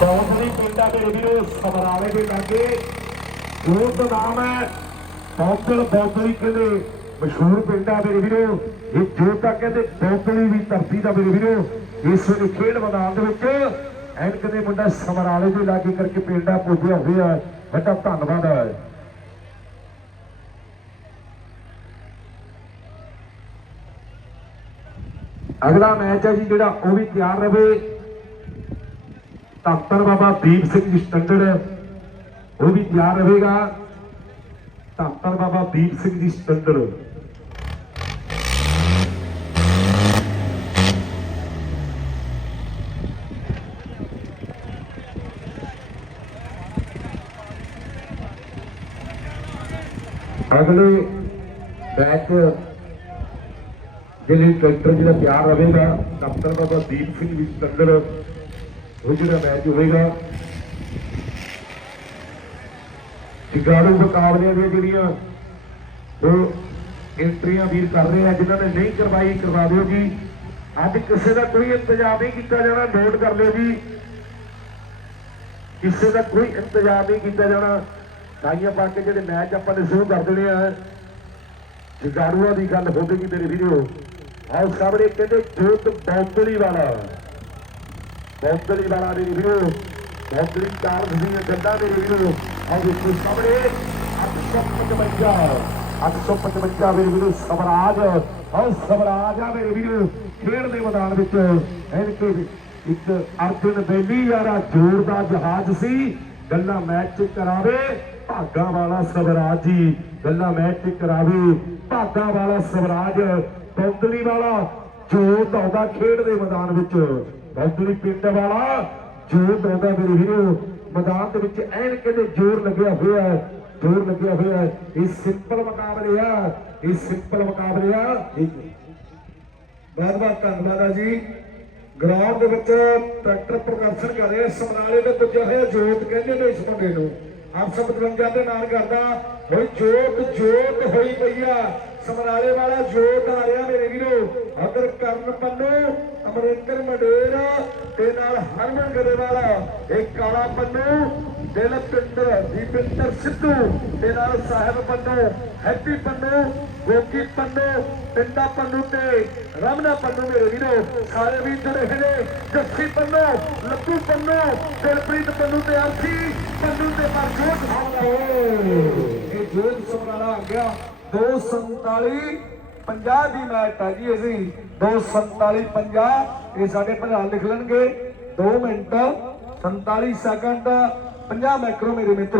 ਬੌਂਦਲੀ ਪਿੰਡਾ ਮੇਰੇ ਵੀਰੋ ਸਮਰਾਲੇ ਦੇ ਲਾਗੇ ਉਸ ਨਾਮ ਹੈ। ਬੌਂਦਲ ਬੌਂਦਲੀ ਕਹਿੰਦੇ ਮਸ਼ਹੂਰ ਪਿੰਡਾ ਮੇਰੇ ਵੀਰੋ। ਇਹ ਜੋ ਤਾਂ ਕਹਿੰਦੇ ਬੌਂਦਲੀ ਵੀ ਧਰਤੀ ਦਾ ਮੇਰੇ ਵੀਰੋ, ਇਸ ਵੇਲੇ ਖੇਡ ਮੈਦਾਨ ਦੇ ਵਿੱਚ ਐਨਕ ਦੇ ਮੁੰਡਾ ਸਮਰਾਲੇ ਦੇ ਲਾਗੇ ਕਰਕੇ ਪਿੰਡਾਂ ਪੁੱਜਿਆ ਹੋਇਆ ਵੱਡਾ ਧੰਨਵਾਦ ਹੈ। ਅਗਲਾ ਮੈਚ ਹੈ ਜੀ ਜਿਹੜਾ ਉਹ ਵੀ ਤਿਆਰ ਰਵੇ ਧੰਤਰ ਬਾਬਾ ਦੀਪ ਸਿੰਘ ਜੀ ਸਟੰਡਰਡ ਉਹ ਵੀ ਤਿਆਰ ਰਹੇਗਾ। ਧੰਤਰ ਬਾਬਾ ਦੀਪ ਸਿੰਘ ਜੀ ਸਟੰਡਰਡ। ਅਗਲੇ ਮੈਚ ਜਿਹੜੇ ਟਰੈਕਟਰ ਜਿਹੜਾ ਤਿਆਰ ਰਹੇਗਾ ਕਪਤਾਨ ਬਾਬਾ ਦੀਪ ਸਿੰਘ ਜੀ ਸਟੰਡਰਡ। ਉਹ ਜਿਹੜਾ ਮੈਚ ਹੋਵੇਗਾ ਟਿਕਾੜੂ ਮੁਕਾਬਲੇ ਦੇ ਜਿਹੜੀਆਂ ਉਹ ਐਂਟਰੀਆਂ ਵੀਰ ਕਰ ਰਹੇ ਆ, ਜਿਨ੍ਹਾਂ ਨੇ ਨਹੀਂ ਕਰਵਾਈ, ਕਰਵਾ ਦਿਓ ਜੀ। ਅੱਜ ਕਿਸੇ ਦਾ ਕੋਈ ਇੰਤਜ਼ਾਮ ਨਹੀਂ ਕੀਤਾ ਜਾਣਾ ਨੋਟ ਕਰ ਲਿਓ ਜੀ। ਕਿਸੇ ਦਾ ਕੋਈ ਇੰਤਜ਼ਾਮ ਨਹੀਂ ਕੀਤਾ ਜਾਣਾ। ਤਾਈਆਂ ਪਾ ਕੇ ਜਿਹੜੇ ਮੈਚ ਆਪਾਂ ਨੇ ਸ਼ੁਰੂ ਕਰ ਦੇਣੇ ਆ ਜਗਾੜੂਆਂ ਦੀ ਗੱਲ ਹੋਵੇਗੀ ਮੇਰੇ ਵੀਡੀਓ ਆਓ ਸਾਹਮਣੇ ਕਹਿੰਦੇ, ਜੋਤ ਬੌਂਦਲੀ ਵਾਲਾ। ਬੌਂਦਲੀ ਵਾਲਾ ਮੇਰੇ ਵੀਡੀਓ ਬੌਂਦਲੀ ਕਾਰ ਦੀਆਂ ਗੱਲਾਂ ਮੇਰੇ ਵੀਡੀਓ ਆਓ ਦੇਖੋ ਸਾਹਮਣੇ 855 855 ਮੇਰੇ ਵੀਡੀਓ ਸਵਰਾਜ ਆਓ ਸਵਰਾਜ ਆ ਮੇਰੇ ਵੀਡੀਓ ਖੇਡ ਦੇ ਮੈਦਾਨ ਵਿੱਚ ਐਨਕੇ ਇੱਕ ਅਰਜਨ ਬੇਲੀ ਯਾਰਾ ਜੋਰ ਦਾ ਜਹਾਜ਼ ਸੀ। ਗੱਲਾਂ ਮੈਚ ਕਰਾਵੇ, ਭਾਗਾ ਵਾਲਾ ਸਵਰਾਜ ਜੀ। ਗੱਲਾਂ ਮੈਚ ਕਰਾਵੇ, ਭਾਗਾ ਵਾਲਾ ਸਵਰਾਜ ਬੌਂਦਲੀ ਵਾਲਾ ਜੋਤ ਆਉਂਦਾ ਖੇਡ ਦੇ ਮੈਦਾਨ ਵਿੱਚ। ਬੌਂਦਲੀ ਪਿੰਡ ਵਾਲਾ ਜੋਤ ਆਉਂਦਾ ਮੇਰੇ ਵੀਰੋ। ਮੈਦਾਨ ਦੇ ਵਿੱਚ ਐਨ ਕਹਿੰਦੇ ਜ਼ੋਰ ਲੱਗਿਆ ਹੋਇਆ ਹੈ, ਜ਼ੋਰ ਲੱਗਿਆ ਹੋਇਆ ਹੈ। ਇਹ ਸਿੰਪਲ ਮੁਕਾਬਲੇ ਆ, ਇਹ ਸਿੰਪਲ ਮੁਕਾਬਲੇ ਆ। ਬਹੁਤ ਬਹੁਤ ਧੰਨਵਾਦ ਆ ਜੀ। ਗਰਾਊਂਡ ਦੇ ਵਿੱਚ ਟਰੈਕਟਰ ਪ੍ਰਦਰਸ਼ਨ ਕਰ ਰਿਹਾ ਸਮਰਾਲੇ ਦੇ ਪੁੱਜਿਆ ਹੋਇਆ ਜੋਤ ਕਹਿੰਦੇ ਨੇ ਇਸ ਮੁੰਡੇ ਨੂੰ। ਆਪ ਸਭ 53 ਦੇ ਨਾਲ ਕਰਦਾ। ਹੋਈ ਜੋਤ ਜੋਤ ਹੋਈ ਪਈ ਆ। ਸਮਰਾਲੇ ਵਾਲਾ ਜੋਤ ਆ ਰਿਹਾ ਮੇਰੇ ਅਦਰ ਕਰਨ ਪੰਨੂ, ਅਮਰਿੰਦਰ ਮੰਡੇਰ ਤੇ ਨਾਲ ਹਰਮਨ ਗਰੇਵਾਲਾ। ਇਹ ਕਾਲਾ ਪੰਨੂ, ਦਿਲ ਪਿੰਦਰ ਦੀਪਿੰਦਰ ਸਿੱਧੂ ਤੇ ਨਾਲ ਸਾਹਿਬ ਪੰਨੂ, ਹੈਪੀ ਪੰਨੂ ਗੋਕੀ ਪੰਨੂ, ਪਿੰਡਾ ਪੰਨੂ ਤੇ ਰਮਨਾ ਪੰਨੂ ਮੇਰੇ ਵੀਰੋ। ਸਾਰੇ ਵੀ ਜੁੜੇ ਹੋਏ ਨੇ, ਜੱਸੀ ਪੰਨੂ, ਲੱਤੂ ਪੰਨੂ, ਦਿਲਪ੍ਰੀਤ ਪੰਨੂ ਤੇ ਅਰਥੀ ਪੰਨੂ ਤੇ ਪਰਜੋਤ। ਇਹ ਜੋਤ ਸਮਰਾਲਾ ਆ ਗਿਆ 247 50 ਦੀ ਮੈਚ ਆ ਜੀ ਅਸੀਂ 247 50 ਇਹ ਸਾਡੇ ਪ੍ਰਧਾਨ ਲਿਖ ਲੈਣਗੇ। 2 ਮਿੰਟ 47 ਸੈਕਿੰਡ 50 ਮਾਈਕਰੋ ਮੇਰੇ ਮਿੱਤਰ।